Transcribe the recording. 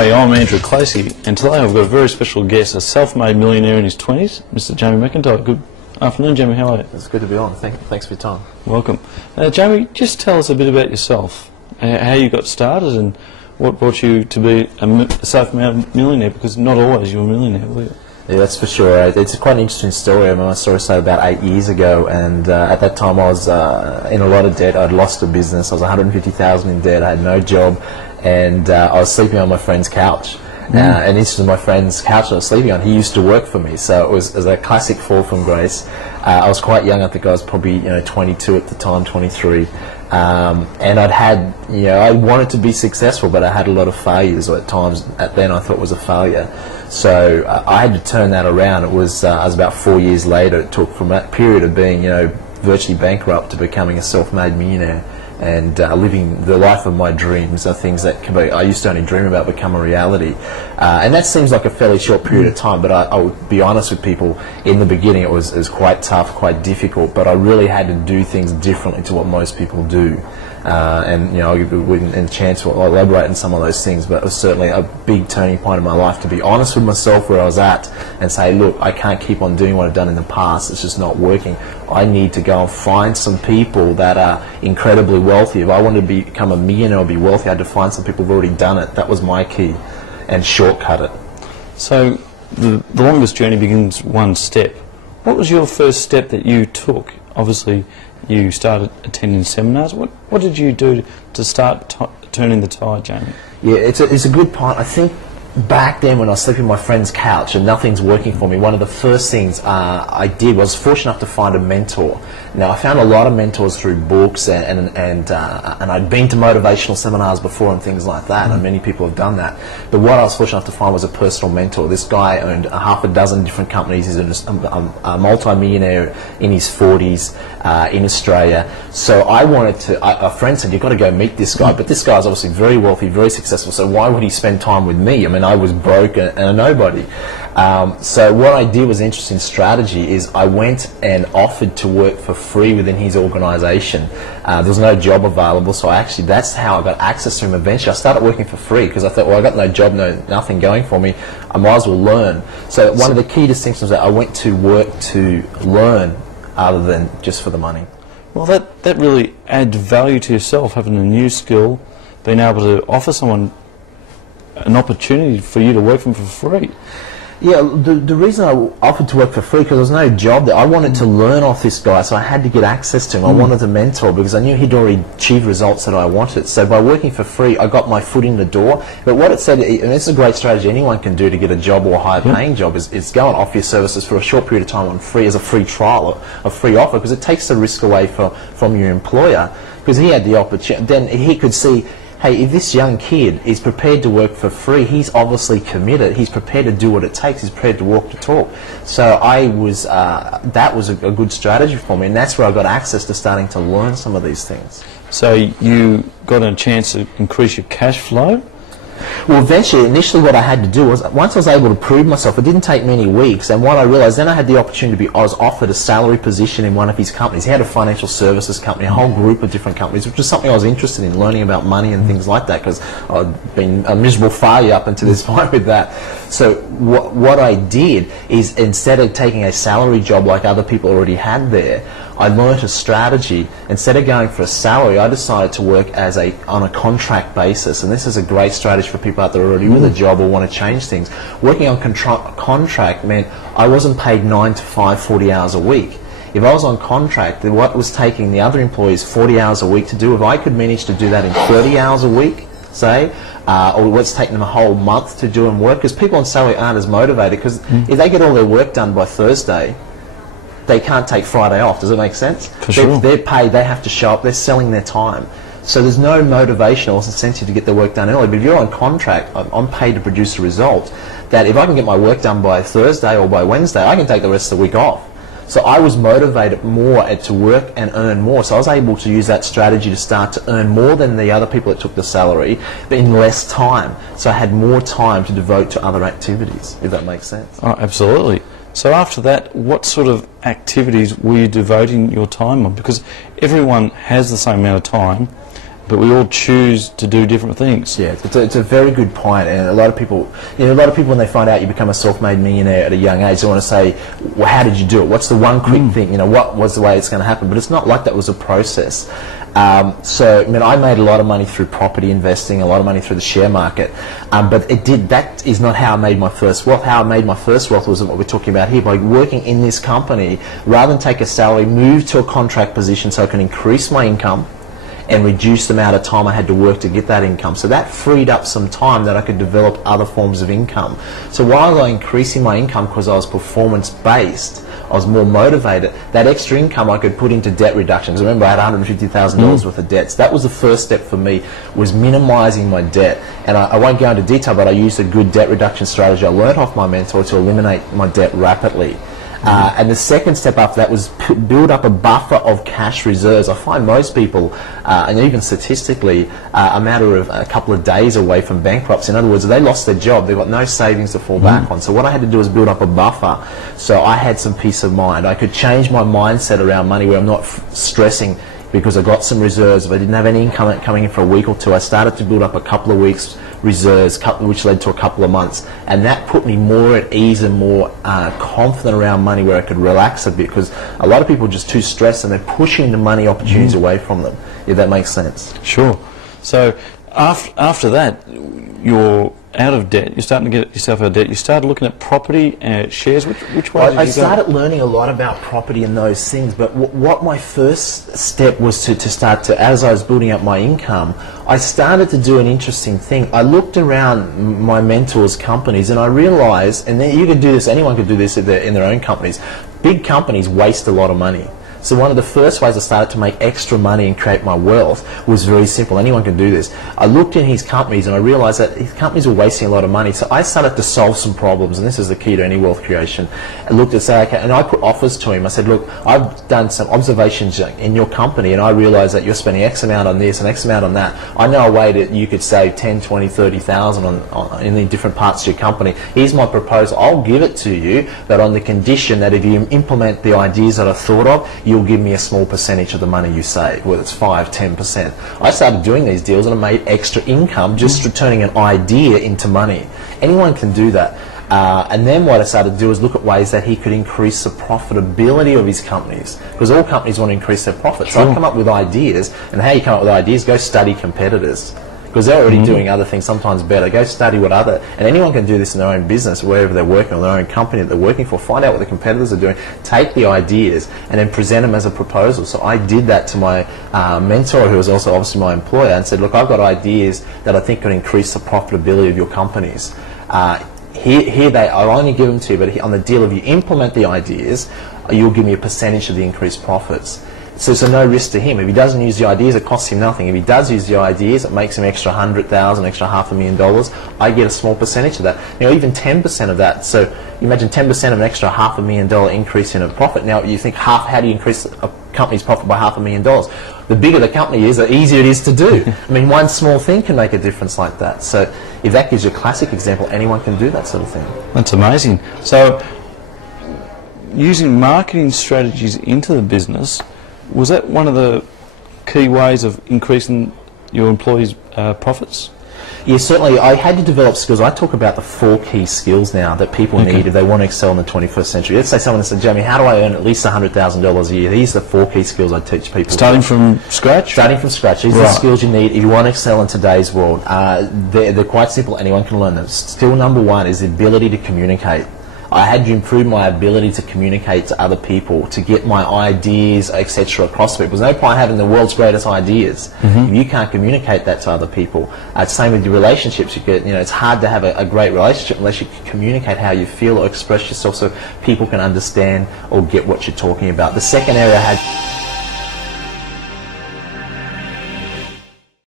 Hi, I'm Andrew Clacy, and today I've got a very special guest, a self-made millionaire in his 20s, Mr. Jamie McIntyre. Good afternoon, Jamie. How are you? It's good to be on. Thanks for your time. Welcome. Jamie, just tell us a bit about yourself, how you got started and what brought you to be a self-made millionaire, because not always you're a millionaire, were you? Yeah, that's for sure. It's quite an interesting story. I mean, my story started about 8 years ago, and at that time I was in a lot of debt. I'd lost a business. I was $150,000 in debt. I had no job, and I was sleeping on my friend's couch. And this was my friend's couch I was sleeping on. He used to work for me, so it was a classic fall from grace. I was quite young. I think I was probably 22 at the time, 23. And I'd had, I wanted to be successful, but I had a lot of failures at times. Then I thought it was a failure. So I had to turn that around. It was, I was about 4 years later. It took from that period of being, virtually bankrupt to becoming a self-made millionaire and living the life of my dreams, are things that I used to only dream about become a reality. And that seems like a fairly short period of time, but I would be honest with people, in the beginning it was quite tough, quite difficult, but I really had to do things differently to what most people do. And I'll give you a chance to elaborate on some of those things, but it was certainly a big turning point in my life to be honest with myself where I was at and say, look, I can't keep on doing what I've done in the past. It's just not working. I need to go and find some people that are incredibly wealthy. If I wanted to become a millionaire or be wealthy, I had to find some people who've already done it. That was my key, and shortcut it. So the longest journey begins one step. What was your first step that you took? Obviously you started attending seminars. What did you do to start turning the tide, Jamie? Yeah, it's a good point. I think back then when I was sleeping on my friend's couch and nothing's working for me, one of the first things I did was fortunate enough to find a mentor. Now I found a lot of mentors through books and I'd been to motivational seminars before and things like that, and many people have done that. But what I was fortunate enough to find was a personal mentor. This guy owned half a dozen different companies. He's a multi-millionaire in his 40s in Australia. So I wanted to, a friend said, you've got to go meet this guy. But this guy's obviously very wealthy, very successful, so why would he spend time with me? I mean, I was broke and a nobody. So what I did was an interesting strategy is I went and offered to work for free within his organisation. There was no job available, so that's how I got access to him eventually. I started working for free because I thought, well, I got no job, nothing going for me, I might as well learn. So one of the key distinctions was that I went to work to learn other than just for the money. Well, that really adds value to yourself, having a new skill, being able to offer someone an opportunity for you to work for them for free. Yeah, the reason I offered to work for free because there was no job there. I wanted to learn off this guy, so I had to get access to him. I wanted to mentor because I knew he'd already achieved results that I wanted. So by working for free, I got my foot in the door. But what it said, and it's a great strategy anyone can do to get a job or a higher paying job, is go and offer your services for a short period of time on free as a free trial, a free offer, because it takes the risk away from your employer. Because he had the opportunity, then he could see, hey, if this young kid is prepared to work for free, he's obviously committed. He's prepared to do what it takes. He's prepared to walk the talk. So that was a good strategy for me, and that's where I got access to starting to learn some of these things. So you got a chance to increase your cash flow? Well, initially what I had to do was, once I was able to prove myself, it didn't take many weeks, and what I realized, then I had the opportunity I was offered a salary position in one of his companies. He had a financial services company, a whole group of different companies, which was something I was interested in, learning about money and things like that, because I'd been a miserable failure up until this point with that. So what I did is, instead of taking a salary job like other people already had there, I learnt a strategy. Instead of going for a salary, I decided to work on a contract basis, and this is a great strategy for people out there already with a job or want to change things. Working on contract meant I wasn't paid 9 to 5, 40 hours a week. If I was on contract, what was taking the other employees 40 hours a week to do, if I could manage to do that in 30 hours a week, say, or what's taking them a whole month to do and work, because people on salary aren't as motivated, because if they get all their work done by Thursday, they can't take Friday off. Does it make sense? For sure. They're paid, they have to show up, they're selling their time. So there's no motivation or incentive to get the work done early. But if you're on contract, I'm paid to produce a result, that if I can get my work done by Thursday or by Wednesday, I can take the rest of the week off. So I was motivated more to work and earn more. So I was able to use that strategy to start to earn more than the other people that took the salary, but in less time. So I had more time to devote to other activities, if that makes sense. Oh, absolutely. So after that, what sort of activities were you devoting your time on? Because everyone has the same amount of time, but we all choose to do different things. Yeah, it's a very good point, and a lot of people, when they find out you become a self-made millionaire at a young age, they want to say, well, how did you do it? What's the one quick thing? What was the way it's going to happen? But it's not like that. Was a process. So, I made a lot of money through property investing, a lot of money through the share market, but that is not how I made my first wealth. How I made my first wealth was what we're talking about here, by working in this company, rather than take a salary, move to a contract position so I can increase my income and reduce the amount of time I had to work to get that income. So that freed up some time that I could develop other forms of income. So while I was increasing my income because I was performance-based, I was more motivated, that extra income I could put into debt reduction. Because remember, I had $150,000 worth of debts. That was the first step for me, was minimizing my debt. And I won't go into detail, but I used a good debt reduction strategy I learned off my mentor to eliminate my debt rapidly. And the second step after that was build up a buffer of cash reserves. I find most people, and even statistically, a matter of a couple of days away from bankruptcy. In other words, they lost their job, they've got no savings to fall back on. So what I had to do was build up a buffer, so I had some peace of mind. I could change my mindset around money, where I'm not stressing because I got some reserves. If I didn't have any income coming in for a week or two, I started to build up a couple of weeks reserves, which led to a couple of months, and that put me more at ease and more confident around money, where I could relax a bit, because a lot of people are just too stressed and they're pushing the money opportunities away from them, if that makes sense. Sure. So after that, you're out of debt, you're starting to get yourself out of debt, you started looking at property and shares. Which way did you go? I started learning a lot about property and those things, but what my first step was to start to, as I was building up my income, I started to do an interesting thing. I looked around my mentors' companies and I realized, and you could do this, anyone could do this in their own companies, big companies waste a lot of money. So one of the first ways I started to make extra money and create my wealth was very simple. Anyone can do this. I looked in his companies and I realized that his companies were wasting a lot of money. So I started to solve some problems, and this is the key to any wealth creation. I looked at, say, okay, and I put offers to him. I said, look, I've done some observations in your company and I realize that you're spending X amount on this and X amount on that. I know a way that you could save 10, 20, 30,000 in the different parts of your company. Here's my proposal. I'll give it to you, but on the condition that if you implement the ideas that I thought of, you'll give me a small percentage of the money you save, whether it's 5, 10%. I started doing these deals and I made extra income just turning an idea into money. Anyone can do that. And then what I started to do is look at ways that he could increase the profitability of his companies, because all companies want to increase their profits. So I come up with ideas, and how you come up with ideas, go study competitors, because they're already doing other things sometimes better. Go study what and anyone can do this in their own business, wherever they're working, or their own company that they're working for. Find out what the competitors are doing, take the ideas, and then present them as a proposal. So I did that to my mentor, who was also obviously my employer, and said, look, I've got ideas that I think could increase the profitability of your companies. I'll only give them to you, but on the deal, if you implement the ideas, you'll give me a percentage of the increased profits. So there's no risk to him. If he doesn't use the ideas, it costs him nothing. If he does use the ideas, it makes him extra $100,000, extra $500,000. I get a small percentage of that. Even 10% of that. So imagine 10% of an extra $500,000 increase in a profit. Now you think, how do you increase a company's profit by $500,000? The bigger the company is, the easier it is to do. One small thing can make a difference like that. So if that gives you a classic example, anyone can do that sort of thing. That's amazing. So using marketing strategies into the business, was that one of the key ways of increasing your employees' profits? Yeah, certainly. I had to develop skills. I talk about the 4 key skills now that people need if they want to excel in the 21st century. Let's say someone said, Jamie, how do I earn at least $100,000 a year? These are the 4 key skills I teach people. Starting from scratch? Starting from scratch. These are the skills you need if you want to excel in today's world. They're quite simple. Anyone can learn them. Skill number 1 is the ability to communicate. I had to improve my ability to communicate to other people, to get my ideas, etc., across to people. There's no point having the world's greatest ideas if you can't communicate that to other people. Same with your relationships. It's hard to have a great relationship unless you can communicate how you feel or express yourself so people can understand or get what you're talking about. The second area I had